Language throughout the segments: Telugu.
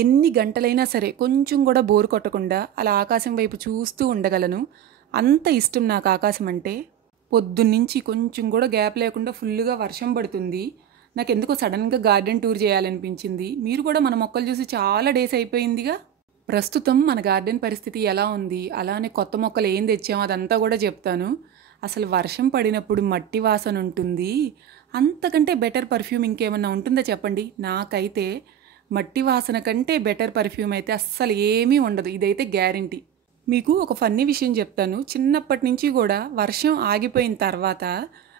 ఎన్ని గంటలైనా సరే కొంచెం కూడా బోర్ కొట్టకుండా అలా ఆకాశం వైపు చూస్తూ ఉండగలను. అంత ఇష్టం నాకు ఆకాశం అంటే. పొద్దున్నుంచి కొంచెం కూడా గ్యాప్ లేకుండా ఫుల్గా వర్షం పడుతుంది. నాకు ఎందుకో సడన్గా గార్డెన్ టూర్ చేయాలనిపించింది. మీరు కూడా మన మొక్కలు చూసి చాలా డేస్ అయిపోయిందిగా. ప్రస్తుతం మన గార్డెన్ పరిస్థితి ఎలా ఉంది, అలానే కొత్త మొక్కలు ఏం తెచ్చామో అదంతా కూడా చెప్తాను. అసలు వర్షం పడినప్పుడు మట్టి వాసన ఉంటుంది, అంతకంటే బెటర్ పర్ఫ్యూమ్ ఇంకేమన్నా ఉంటుందా చెప్పండి? నాకైతే మట్టి వాసన కంటే బెటర్ పర్ఫ్యూమ్ అయితే అస్సలు ఏమీ ఉండదు. ఇదైతే గ్యారంటీ. మీకు ఒక ఫన్నీ విషయం చెప్తాను. చిన్నప్పటి నుంచి కూడా వర్షం ఆగిపోయిన తర్వాత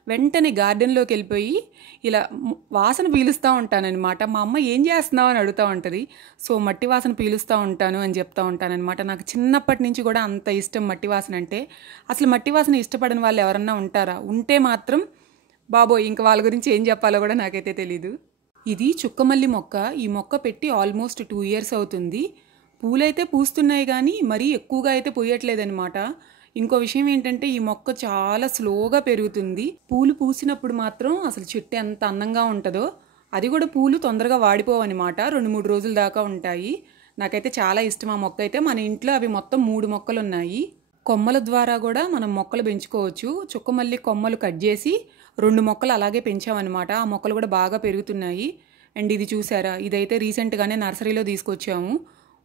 వెంటనే గార్డెన్లోకి వెళ్ళిపోయి ఇలా వాసన పీలుస్తూ ఉంటానన్నమాట. మా అమ్మ ఏం చేస్తున్నావు అని అడుగుతూ ఉంటుంది. సో మట్టి వాసన పీలుస్తూ ఉంటాను అని చెప్తూ ఉంటానన్నమాట. నాకు చిన్నప్పటి నుంచి కూడా అంత ఇష్టం మట్టి వాసన అంటే. అసలు మట్టి వాసన ఇష్టపడని వాళ్ళు ఎవరన్నా ఉంటారా? ఉంటే మాత్రం బాబోయ్, ఇంక వాళ్ళ గురించి ఏం చెప్పాలో కూడా నాకైతే తెలీదు. ఇది చుక్కమల్లి మొక్క. ఈ మొక్క పెట్టి ఆల్మోస్ట్ 2 years అవుతుంది. పూలైతే పూస్తున్నాయి కానీ మరీ ఎక్కువగా అయితే పూయట్లేదనమాట. ఇంకో విషయం ఏంటంటే ఈ మొక్క చాలా స్లోగా పెరుగుతుంది. పూలు పూసినప్పుడు మాత్రం అసలు చెట్టు ఎంత అందంగా ఉంటుందో. అది కూడా పూలు తొందరగా వాడిపోవన్నమాట. 2-3 రోజుల దాకా ఉంటాయి. నాకైతే చాలా ఇష్టం ఆ మొక్క అయితే. మన ఇంట్లో అవి మొత్తం 3 మొక్కలు ఉన్నాయి. కొమ్మల ద్వారా కూడా మనం మొక్కలు పెంచుకోవచ్చు. చుక్కమల్లి కొమ్మలు కట్ చేసి 2 మొక్కలు అలాగే పెంచామన్నమాట. ఆ మొక్కలు కూడా బాగా పెరుగుతున్నాయి. అండ్ ఇది చూసారా, ఇదైతే రీసెంట్గానే నర్సరీలో తీసుకొచ్చాము.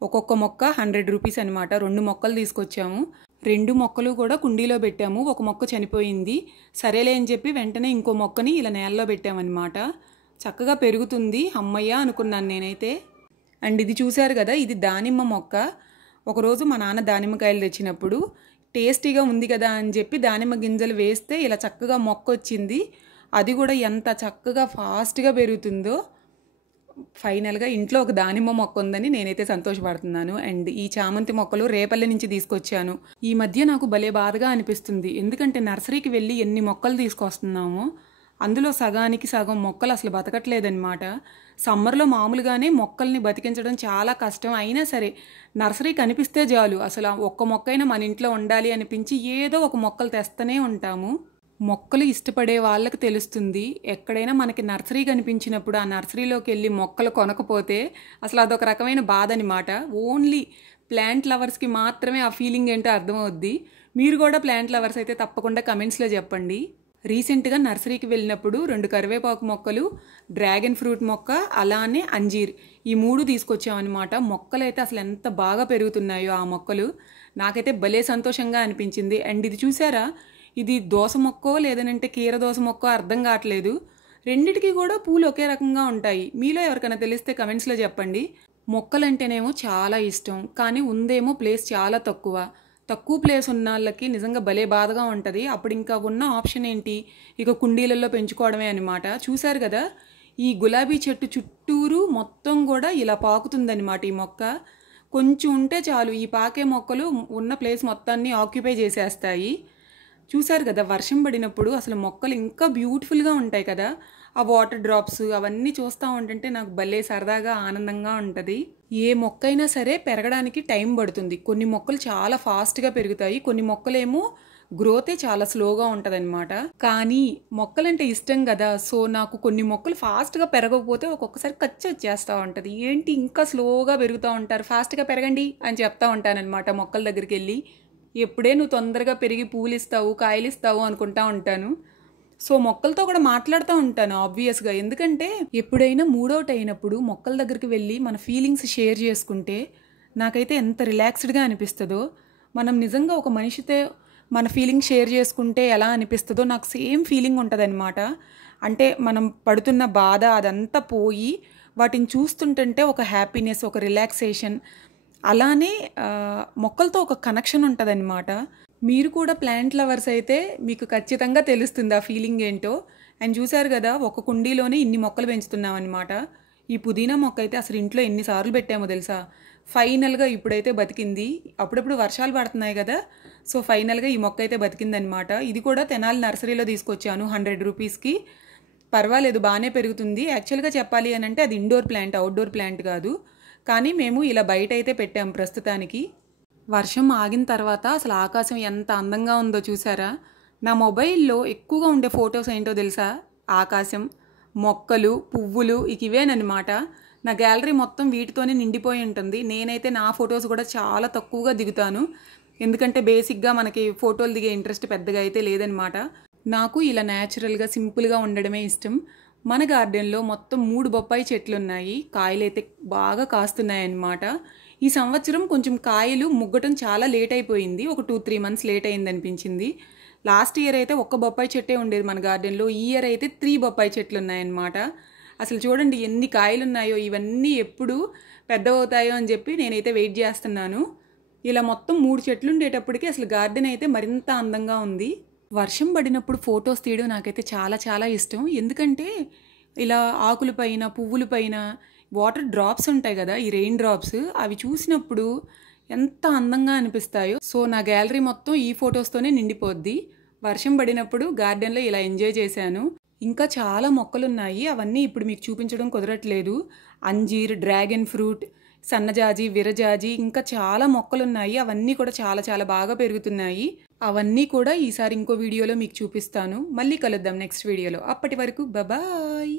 ఒక్కొక్క మొక్క 100 రూపీస్ అనమాట. 2 మొక్కలు తీసుకొచ్చాము. 2 మొక్కలు కూడా కుండీలో పెట్టాము. ఒక మొక్క చనిపోయింది. సరేలే అని చెప్పి వెంటనే ఇంకో మొక్కని ఇలా నేలలో పెట్టామన్నమాట. చక్కగా పెరుగుతుంది. అమ్మయ్య అనుకున్నాను నేనైతే. అండ్ ఇది చూశారు కదా, ఇది దానిమ్మ మొక్క. ఒకరోజు మా నాన్న దానిమ్మకాయలు తెచ్చినప్పుడు టేస్టీగా ఉంది కదా అని చెప్పి దానిమ్మ గింజలు వేస్తే ఇలా చక్కగా మొక్క వచ్చింది. అది కూడా ఎంత చక్కగా ఫాస్ట్గా పెరుగుతుందో. ఫైనల్గా ఇంట్లో ఒక దానిమ్మ మొక్క ఉందని నేనైతే సంతోషపడుతున్నాను. అండ్ ఈ చామంతి మొక్కలు రేపల్లె నుంచి తీసుకొచ్చాను. ఈ మధ్య నాకు భలే బాధగా అనిపిస్తుంది. ఎందుకంటే నర్సరీకి వెళ్ళి ఎన్ని మొక్కలు తీసుకొస్తున్నామో అందులో సగానికి సగం మొక్కలు అసలు బతకట్లేదన్నమాట. సమ్మర్లో మామూలుగానే మొక్కల్ని బతికించడం చాలా కష్టం. అయినా సరే నర్సరీ కనిపిస్తే చాలు అసలు ఒక్క మొక్కైనా మన ఇంట్లో ఉండాలి అనిపించి ఏదో ఒక మొక్కలు తెస్తూనే ఉంటాము. మొక్కలు ఇష్టపడే వాళ్ళకి తెలుస్తుంది. ఎక్కడైనా మనకి నర్సరీ కనిపించినప్పుడు ఆ నర్సరీలోకి వెళ్ళి మొక్కలు కొనకపోతే అసలు అదొక రకమైన బాధ అనమాట. ఓన్లీ ప్లాంట్ లవర్స్కి మాత్రమే ఆ ఫీలింగ్ ఏంటో అర్థమవుద్ది. మీరు కూడా ప్లాంట్ లవర్స్ అయితే తప్పకుండా కమెంట్స్లో చెప్పండి. రీసెంట్గా నర్సరీకి వెళ్ళినప్పుడు 2 కరివేపాకు మొక్కలు, డ్రాగన్ ఫ్రూట్ మొక్క, అలానే అంజీర్, ఈ 3 తీసుకొచ్చామన్నమాట. మొక్కలు అయితే అసలు ఎంత బాగా పెరుగుతున్నాయో ఆ మొక్కలు. నాకైతే భలే సంతోషంగా అనిపించింది. అండ్ ఇది చూసారా, ఇది దోస మొక్కో లేదనంటే కీర దోస మొక్కో అర్థం కావట్లేదు. రెండిటికి కూడా పూలు ఒకే రకంగా ఉంటాయి. మీలో ఎవరికైనా తెలిస్తే కమెంట్స్లో చెప్పండి. మొక్కలంటేనేమో చాలా ఇష్టం, కానీ ఉందేమో ప్లేస్ చాలా తక్కువ ప్లేస్ ఉన్న వాళ్ళకి నిజంగా భలే బాధగా ఉంటుంది. అప్పుడు ఇంకా ఉన్న ఆప్షన్ ఏంటి, ఇక కుండీలలో పెంచుకోవడమే అనమాట. చూశారు కదా, ఈ గులాబీ చెట్టు చుట్టూరు మొత్తం కూడా ఇలా పాకుతుందన్నమాట ఈ మొక్క. కొంచెం ఉంటే చాలు ఈ పాకే మొక్కలు ఉన్న ప్లేస్ మొత్తాన్ని ఆక్యుపై చేసేస్తాయి. చూశారు కదా, వర్షం పడినప్పుడు అసలు మొక్కలు ఇంకా బ్యూటిఫుల్గా ఉంటాయి కదా. ఆ వాటర్ డ్రాప్స్ అవన్నీ చూస్తూ ఉంటుంటే నాకు భలే సరదాగా ఆనందంగా ఉంటుంది. ఏ మొక్కైనా సరే పెరగడానికి టైం పడుతుంది. కొన్ని మొక్కలు చాలా ఫాస్ట్గా పెరుగుతాయి, కొన్ని మొక్కలేమో గ్రోతే చాలా స్లోగా ఉంటుందన్నమాట. కానీ మొక్కలంటే ఇష్టం కదా, సో నాకు కొన్ని మొక్కలు ఫాస్ట్గా పెరగకపోతే ఒక్కొక్కసారి ఖర్చు వచ్చేస్తూ ఉంటుంది. ఏంటి ఇంకా స్లోగా పెరుగుతూ ఉంటారు, ఫాస్ట్గా పెరగండి అని చెప్తా ఉంటానన్నమాట మొక్కల దగ్గరికి వెళ్ళి. ఎప్పుడే నువ్వు తొందరగా పెరిగి పూలు ఇస్తావు, కాయలు ఇస్తావు అనుకుంటా ఉంటాను. సో మొక్కలతో కూడా మాట్లాడుతూ ఉంటాను ఆబ్వియస్గా. ఎందుకంటే ఎప్పుడైనా మూడౌట్ అయినప్పుడు మొక్కల దగ్గరికి వెళ్ళి మన ఫీలింగ్స్ షేర్ చేసుకుంటే నాకైతే ఎంత రిలాక్స్డ్గా అనిపిస్తుందో. మనం నిజంగా ఒక మనిషితో మన ఫీలింగ్స్ షేర్ చేసుకుంటే ఎలా అనిపిస్తుందో నాకు సేమ్ ఫీలింగ్ ఉంటుంది అనమాట. అంటే మనం పడుతున్న బాధ అదంతా పోయి వాటిని చూస్తుంటుంటే ఒక హ్యాపీనెస్, ఒక రిలాక్సేషన్, అలానే మొక్కలతో ఒక కనెక్షన్ ఉంటుంది అనమాట. మీరు కూడా ప్లాంట్ లవర్స్ అయితే మీకు ఖచ్చితంగా తెలుస్తుంది ఆ ఫీలింగ్ ఏంటో. అండ్ చూసారు కదా, ఒక కుండీలోనే ఇన్ని మొక్కలు పెంచుతున్నాం అనమాట. ఈ పుదీనా మొక్క అయితే అసలు ఇంట్లో ఎన్నిసార్లు పెట్టామో తెలుసా. ఫైనల్గా ఇప్పుడైతే బతికింది. అప్పుడప్పుడు వర్షాలు పడుతున్నాయి కదా, సో ఫైనల్గా ఈ మొక్క అయితే బతికిందనమాట. ఇది కూడా తెనాలి నర్సరీలో తీసుకొచ్చాను 100 రూపీస్కి. పర్వాలేదు, బాగానే పెరుగుతుంది. యాక్చువల్గా చెప్పాలి అని అంటే అది ఇండోర్ ప్లాంట్, అవుట్డోర్ ప్లాంట్ కాదు. కానీ మేము ఇలా బయట అయితే పెట్టాము ప్రస్తుతానికి. వర్షం ఆగిన తర్వాత అసలు ఆకాశం ఎంత అందంగా ఉందో చూసారా. నా మొబైల్లో ఎక్కువగా ఉండే ఫొటోస్ ఏంటో తెలుసా, ఆకాశం, మొక్కలు, పువ్వులు, ఇవేనమాట. నా గ్యాలరీ మొత్తం వీటితోనే నిండిపోయి ఉంటుంది. నేనైతే నా ఫొటోస్ కూడా చాలా తక్కువగా దిగుతాను, ఎందుకంటే బేసిక్గా మనకి ఫోటోలు దిగే ఇంట్రెస్ట్ పెద్దగా అయితే లేదనమాట. నాకు ఇలా న్యాచురల్గా సింపుల్గా ఉండడమే ఇష్టం. మన గార్డెన్లో మొత్తం 3 బొప్పాయి చెట్లు ఉన్నాయి. కాయలు అయితే బాగా కాస్తున్నాయి అన్నమాట. ఈ సంవత్సరం కొంచెం కాయలు ముగ్గటం చాలా లేట్ అయిపోయింది, ఒక 2-3 మంత్స్ లేట్ అయింది అనిపించింది. లాస్ట్ ఇయర్ అయితే ఒక్క బొప్పాయి చెట్టే ఉండేది మన గార్డెన్లో, ఈ ఇయర్ అయితే 3 బొప్పాయి చెట్లు ఉన్నాయన్నమాట. అసలు చూడండి ఎన్ని కాయలు ఉన్నాయో. ఇవన్నీ ఎప్పుడు పెద్దవవుతాయో అని చెప్పి నేనైతే వెయిట్ చేస్తున్నాను. ఇలా మొత్తం 3 చెట్లు ఉండేటప్పటికి అసలు గార్డెన్ అయితే మరింత అందంగా ఉంది. వర్షం పడినప్పుడు ఫొటోస్ తీయడం నాకైతే చాలా చాలా ఇష్టం, ఎందుకంటే ఇలా ఆకుల పైన పువ్వుల పైన వాటర్ డ్రాప్స్ ఉంటాయి కదా, ఈ రెయిన్ డ్రాప్స్, అవి చూసినప్పుడు ఎంత అందంగా అనిపిస్తాయో. సో నా గ్యాలరీ మొత్తం ఈ ఫొటోస్తోనే నిండిపోద్ది. వర్షం పడినప్పుడు గార్డెన్లో ఇలా ఎంజాయ్ చేశాను. ఇంకా చాలా మొక్కలు ఉన్నాయి, అవన్నీ ఇప్పుడు మీకు చూపించడం కుదరట్లేదు. అంజీర్, డ్రాగన్ ఫ్రూట్, సన్నజాజి, విరజాజి, ఇంకా చాలా మొక్కలు ఉన్నాయి. అవన్నీ కూడా చాలా చాలా బాగా పెరుగుతున్నాయి. అవన్నీ కూడా ఈసారి ఇంకో వీడియోలో మీకు చూపిస్తాను. మళ్ళీ కలుద్దాం నెక్స్ట్ వీడియోలో. అప్పటి వరకు బాయ్.